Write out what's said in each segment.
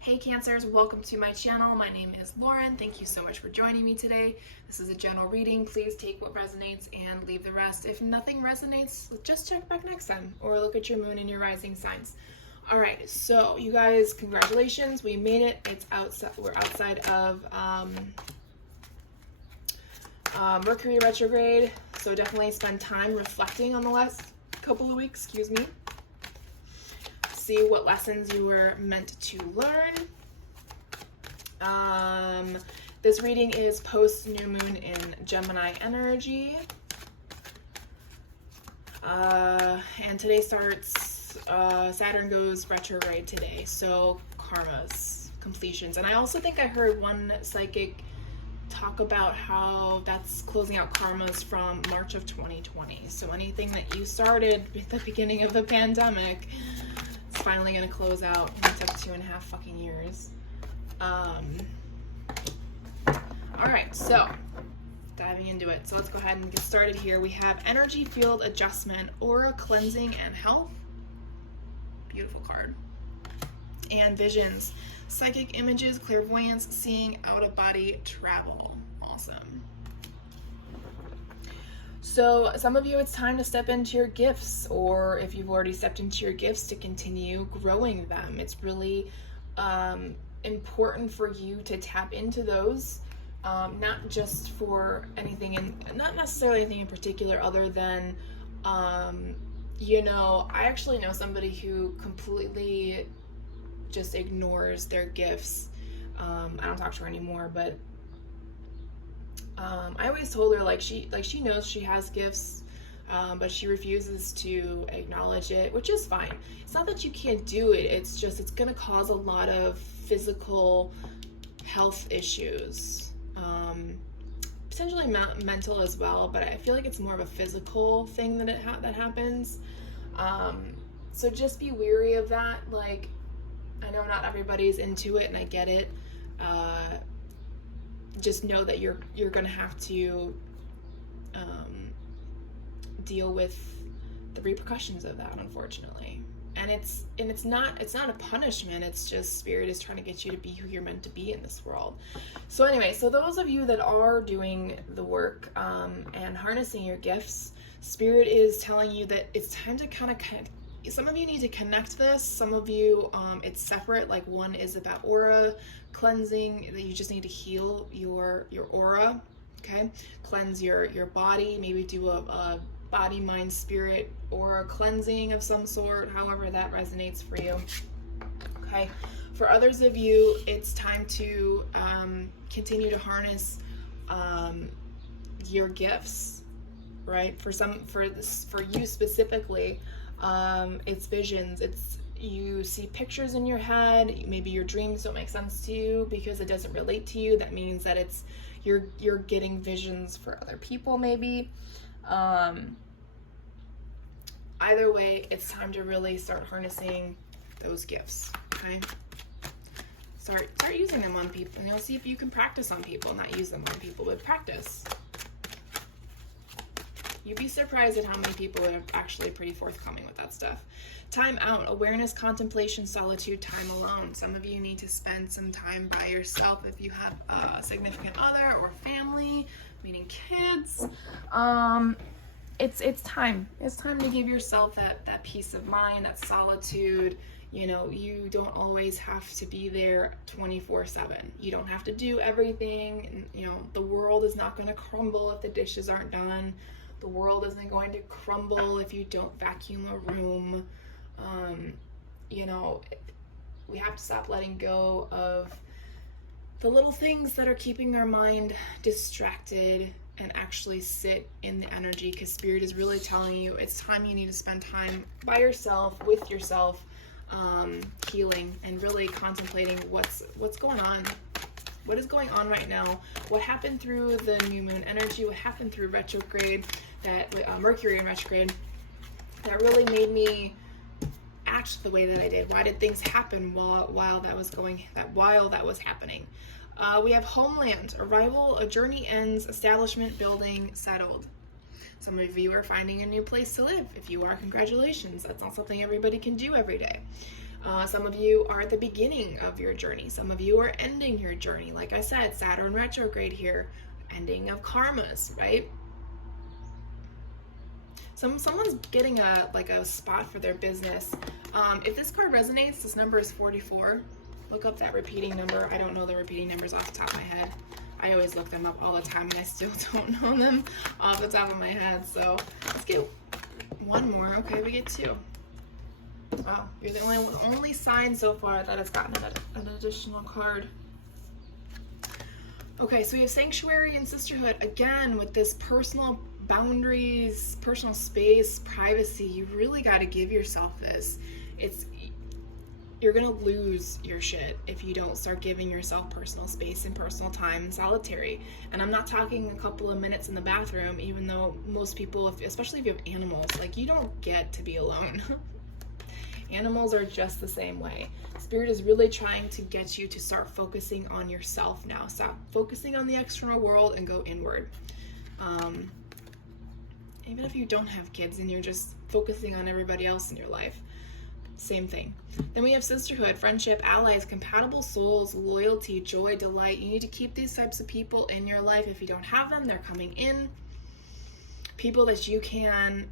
Hey Cancers, welcome to my channel. My name is Lauren. Thank you so much for joining me today. This is a general reading. Please take what resonates and leave the rest. If nothing resonates, just check back next time or look at your moon and your rising signs. All right, so you guys, congratulations. We made it. It's outside. We're outside of Mercury retrograde. So definitely spend time reflecting on the last couple of weeks, see what lessons you were meant to learn. This reading is post new moon in Gemini energy. And today starts, Saturn goes retrograde today. So karmas, completions. And I also think I heard one psychic talk about how that's closing out karmas from March of 2020. So anything that you started at the beginning of the pandemic, it's finally gonna close out. It took 2.5 fucking years. Alright, so diving into it. So let's go ahead and get started here. We have energy field adjustment, aura cleansing, and health. Beautiful card. And visions, psychic images, clairvoyance, seeing, out of body travel. Awesome. So some of you, it's time to step into your gifts, or if you've already stepped into your gifts, to continue growing them. It's really important for you to tap into those, not just for anything, not necessarily anything in particular, other than, you know, I actually know somebody who completely just ignores their gifts. I don't talk to her anymore, but I always told her she knows she has gifts, but she refuses to acknowledge it, which is fine. It's not that you can't do it, it's just it's gonna cause a lot of physical health issues, potentially mental as well, but I feel like it's more of a physical thing that that happens. So just be wary of that. Like, I know not everybody's into it, and I get it. Just know that you're gonna have to deal with the repercussions of that, unfortunately. And it's not a punishment. It's just spirit is trying to get you to be who you're meant to be in this world. So anyway, so those of you that are doing the work and harnessing your gifts, spirit is telling you that it's time to kind of connect. Some of you need to connect this. Some of you, it's separate. Like, one is about aura cleansing, that you just need to heal your aura. Okay, cleanse your body. Maybe do a body, mind, spirit aura cleansing of some sort. However that resonates for you. Okay, for others of you, it's time to continue to harness your gifts. Right, for you specifically. It's visions. It's, you see pictures in your head. Maybe your dreams don't make sense to you because it doesn't relate to you. That means that it's you're getting visions for other people, maybe. Either way, it's time to really start harnessing those gifts. Okay, start using them on people, and you'll see if you can practice on people. Not use them on people, but practice. You'd be surprised at how many people are actually pretty forthcoming with that stuff. Time out, awareness, contemplation, solitude, time alone. Some of you need to spend some time by yourself if you have a significant other or family, meaning kids. It's time. It's time to give yourself that peace of mind, that solitude. You know, you don't always have to be there 24/7. You don't have to do everything. You know, the world is not going to crumble if the dishes aren't done. The world isn't going to crumble if you don't vacuum a room. You know, we have to stop letting go of the little things that are keeping our mind distracted and actually sit in the energy, because spirit is really telling you it's time. You need to spend time by yourself, with yourself, healing and really contemplating what's going on. What is going on right now? What happened through the new moon energy? What happened through retrograde, that Mercury in retrograde, that really made me act the way that I did? Why did things happen while that was happening? We have homeland, arrival, a journey ends, establishment, building, settled. Some of you are finding a new place to live. If you are, congratulations. That's not something everybody can do every day. Some of you are at the beginning of your journey. Some of you are ending your journey. Like I said, Saturn retrograde here, ending of karmas, right? Someone's getting a spot for their business. If this card resonates, this number is 44. Look up that repeating number. I don't know the repeating numbers off the top of my head. I always look them up all the time, and I still don't know them off the top of my head. So let's get one more. Okay, we get 2. Wow, you're the only sign so far that has gotten an additional card. Okay, so we have Sanctuary and Sisterhood. Again, with this personal boundaries, personal space, privacy, you really got to give yourself this. You're gonna lose your shit if you don't start giving yourself personal space and personal time and solitary. And I'm not talking a couple of minutes in the bathroom, even though most people, especially if you have animals, like, you don't get to be alone. Animals are just the same way. Spirit is really trying to get you to start focusing on yourself now. Stop focusing on the external world and go inward. Even if you don't have kids and you're just focusing on everybody else in your life, same thing. Then we have sisterhood, friendship, allies, compatible souls, loyalty, joy, delight. You need to keep these types of people in your life. If you don't have them, they're coming in. People that you can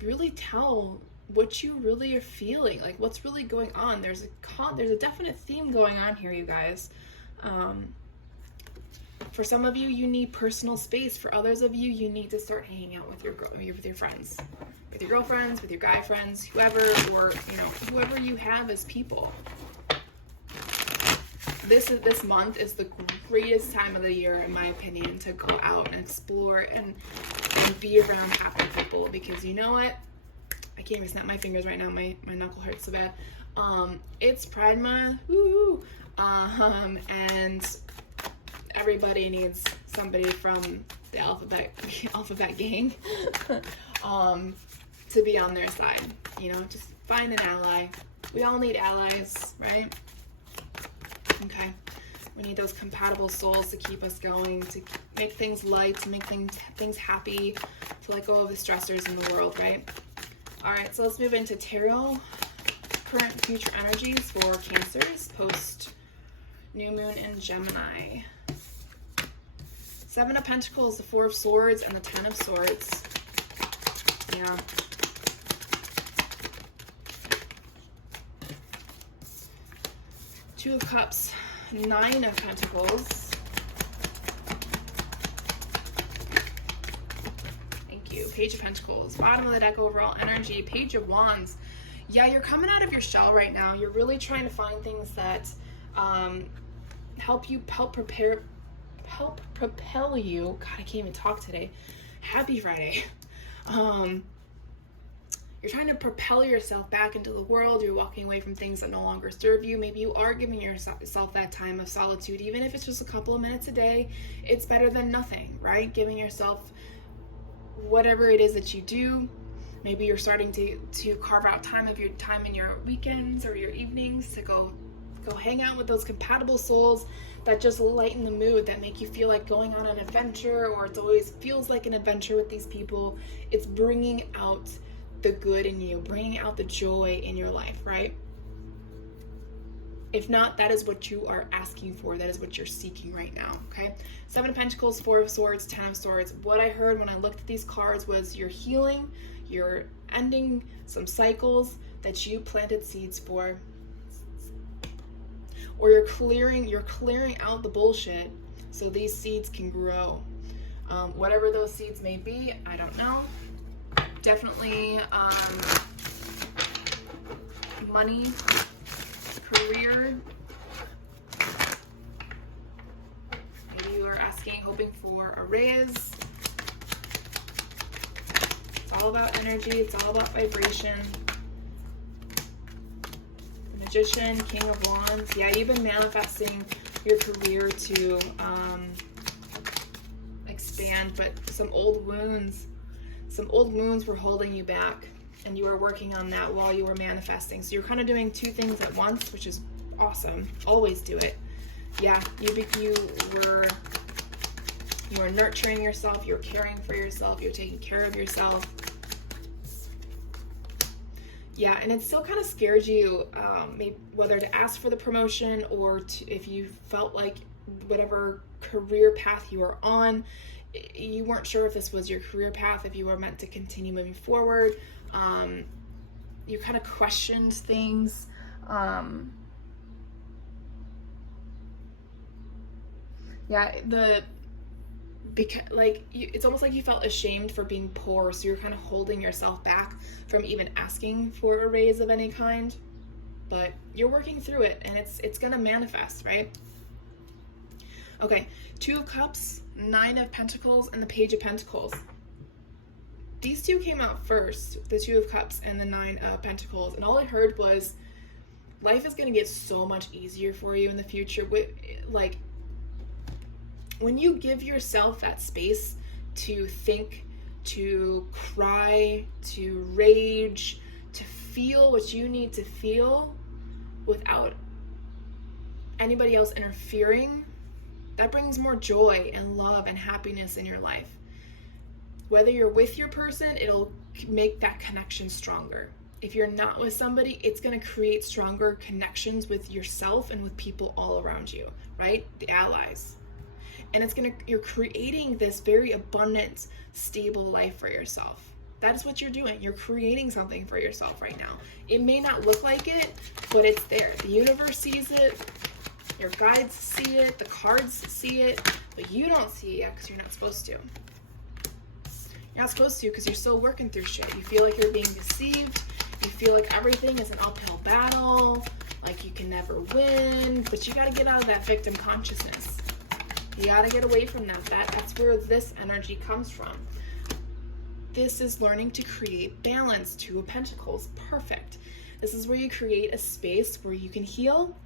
really tell what you really are feeling, like what's really going on. There's a definite theme going on here, you guys. For some of you, you need personal space. For others of you, you need to start hanging out with your friends, with your girlfriends, with your guy friends, whoever, or whoever you have as people. This month is the greatest time of the year, in my opinion, to go out and explore and be around happy people, because you know what? I can't even snap my fingers right now. My knuckle hurts so bad. It's Pride Month, woo! And everybody needs somebody from the alphabet gang to be on their side. Just find an ally. We all need allies, right? Okay. We need those compatible souls to keep us going, to make things light, to make things happy, to let go of the stressors in the world, right? All right, so let's move into tarot. Current future energies for Cancers post new moon in Gemini. 7 of Pentacles, the 4 of Swords, and the 10 of Swords. Yeah. Two of Cups, 9 of Pentacles. Page of Pentacles, bottom of the deck, overall energy, Page of Wands. Yeah, you're coming out of your shell right now. You're really trying to find things that help propel you. God, I can't even talk today. Happy Friday. You're trying to propel yourself back into the world. You're walking away from things that no longer serve you. Maybe you are giving yourself that time of solitude, even if it's just a couple of minutes a day. It's better than nothing, right? Giving yourself whatever it is that you do. Maybe you're starting to carve out time in your weekends or your evenings to go hang out with those compatible souls that just lighten the mood, that make you feel like going on an adventure, or it always feels like an adventure with these people. It's bringing out the good in you, bringing out the joy in your life, right? If not, that is what you are asking for. That is what you're seeking right now, okay? 7 of Pentacles, 4 of Swords, 10 of Swords. What I heard when I looked at these cards was you're healing, you're ending some cycles that you planted seeds for, or you're clearing out the bullshit so these seeds can grow. Whatever those seeds may be, I don't know. Definitely money, career. Maybe you are hoping for a raise. It's all about energy. It's all about vibration. The Magician, King of Wands. Yeah, you've been manifesting your career to expand, but some old wounds were holding you back, and you were working on that while you were manifesting. So you're kind of doing two things at once, which is awesome. Always do it. Yeah, you were nurturing yourself, you're caring for yourself, you're taking care of yourself. Yeah, and it still kind of scared you, maybe whether to ask for the promotion or if you felt like whatever career path you were on, you weren't sure if this was your career path, if you were meant to continue moving forward. You kind of questioned things. Yeah, because it's almost like you felt ashamed for being poor, so you're kind of holding yourself back from even asking for a raise of any kind. But you're working through it, and it's gonna manifest, right? Okay, 2 of Cups, 9 of Pentacles, and the Page of Pentacles. These two came out first, the 2 of Cups and the 9 of Pentacles, and all I heard was life is gonna get so much easier for you in the future. Like, when you give yourself that space to think, to cry, to rage, to feel what you need to feel without anybody else interfering, that brings more joy and love and happiness in your life. Whether you're with your person, it'll make that connection stronger. If you're not with somebody, it's going to create stronger connections with yourself and with people all around you, right? The allies. And you're creating this very abundant, stable life for yourself. That is what you're doing. You're creating something for yourself right now. It may not look like it, but it's there. The universe sees it. Your guides see it. The cards see it. But you don't see it yet because you're not supposed to. You're not supposed to because you're still working through shit. You feel like you're being deceived. You feel like everything is an uphill battle. Like you can never win. But you got to get out of that victim consciousness. You got to get away from that. That's where this energy comes from. This is learning to create balance. 2 of Pentacles. Perfect. This is where you create a space where you can heal,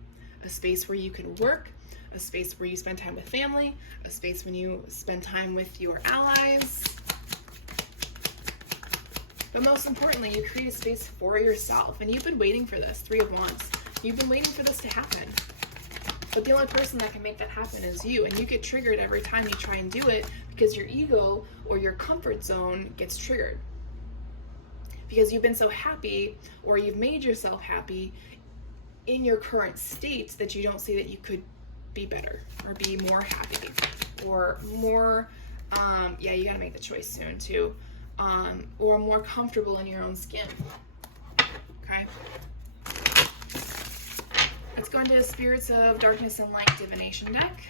a space where you can work, a space where you spend time with family, a space when you spend time with your allies. But most importantly, you create a space for yourself. And you've been waiting for this. 3 of Wands. You've been waiting for this to happen. But the only person that can make that happen is you. And you get triggered every time you try and do it because your ego or your comfort zone gets triggered. Because you've been so happy, or you've made yourself happy in your current state that you don't see that you could be better or be more happy or more, you gotta make the choice soon too, or more comfortable in your own skin. Okay? Let's go into Spirits of Darkness and Light Divination deck.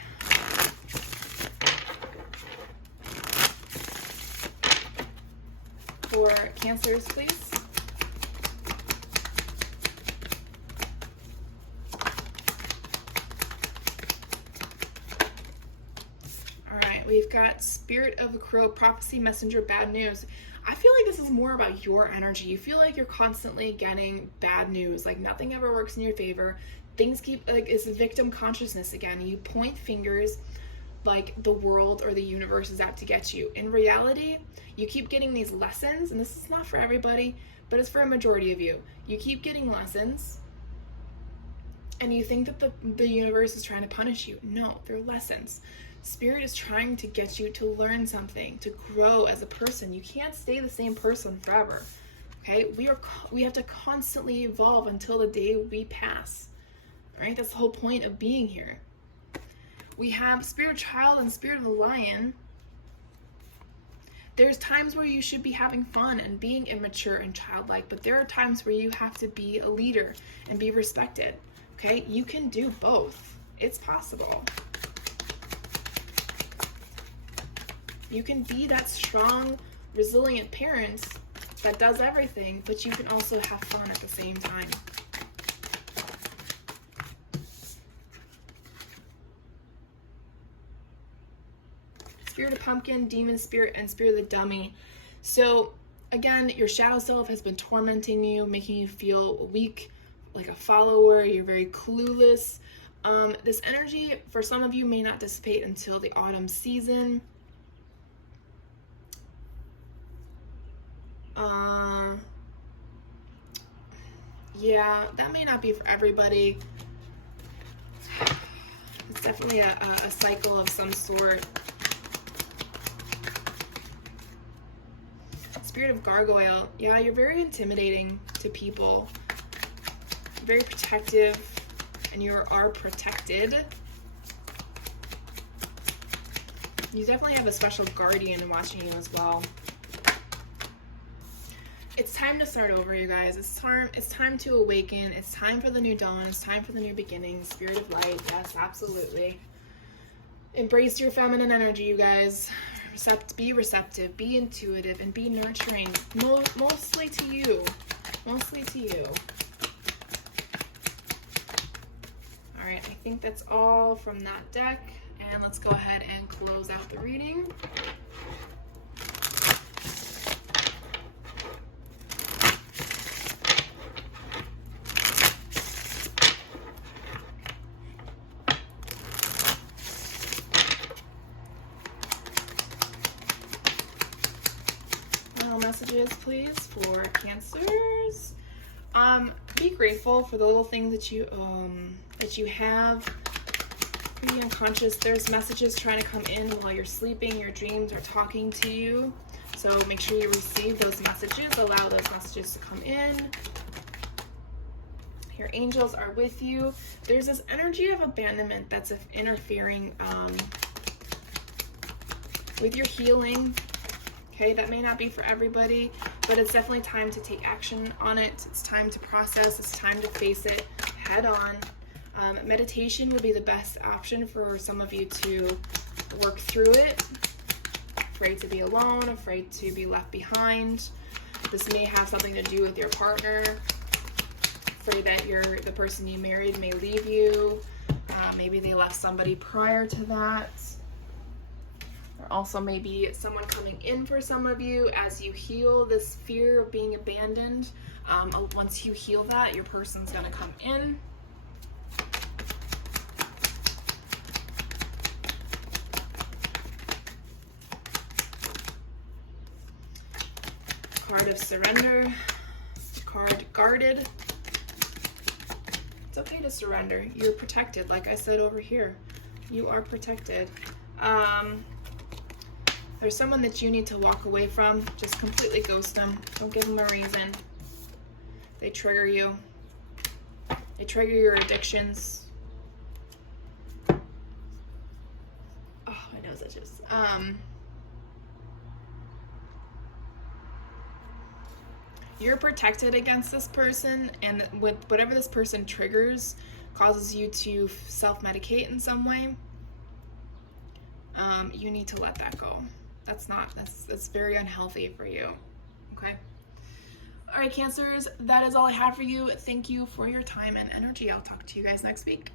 For Cancers, please. Alright, we've got Spirit of the Crow, Prophecy, Messenger, Bad News. I feel like this is more about your energy. You feel like you're constantly getting bad news, like nothing ever works in your favor. Things keep, like, it's victim consciousness again. You point fingers like the world or the universe is out to get you. In reality, you keep getting these lessons, and this is not for everybody, but it's for a majority of you. You keep getting lessons, and you think that the universe is trying to punish you. No, they're lessons. Spirit is trying to get you to learn something, to grow as a person. You can't stay the same person forever. Okay? We have to constantly evolve until the day we pass. Right? That's the whole point of being here. We have Spirit Child and Spirit of the Lion. There's times where you should be having fun and being immature and childlike, but there are times where you have to be a leader and be respected. Okay? You can do both. It's possible. You can be that strong, resilient parent that does everything, but you can also have fun at the same time. Spirit of Pumpkin, Demon Spirit, and Spirit of the Dummy. So again, your shadow self has been tormenting you, making you feel weak, like a follower. You're very clueless. This energy, for some of you, may not dissipate until the autumn season. Yeah, that may not be for everybody. It's definitely a cycle of some sort. Spirit of Gargoyle. Yeah, you're very intimidating to people. Very protective, and you are protected. You definitely have a special guardian watching you as well. It's time to start over, you guys. It's time to awaken. It's time for the new dawn. It's time for the new beginning. Spirit of light. Yes, absolutely. Embrace your feminine energy, you guys. Be receptive, be intuitive, and be nurturing. Mostly to you. Mostly to you. All right, I think that's all from that deck. And let's go ahead and close out the reading. Messages, please, for Cancers. Be grateful for the little things that you have. Be unconscious. There's messages trying to come in while you're sleeping. Your dreams are talking to you. So make sure you receive those messages. Allow those messages to come in. Your angels are with you. There's this energy of abandonment that's interfering with your healing. Okay, that may not be for everybody, but it's definitely time to take action on it. It's time to process. It's time to face it head on. Meditation would be the best option for some of you to work through it. Afraid to be alone, afraid to be left behind. This may have something to do with your partner. Afraid that the person you married may leave you. Maybe they left somebody prior to that. Also maybe someone coming in for some of you as you heal this fear of being abandoned. Once you heal that, your person's going to come in. Card of surrender. Card guarded. It's okay to surrender. You're protected. Like I said over here, you are protected. There's someone that you need to walk away from. Just completely ghost them. Don't give them a reason. They trigger you. They trigger your addictions. Oh, my nose itches. You're protected against this person, and with whatever this person triggers causes you to self-medicate in some way. You need to let that go. That's very unhealthy for you. Okay. All right, Cancers, that is all I have for you. Thank you for your time and energy. I'll talk to you guys next week.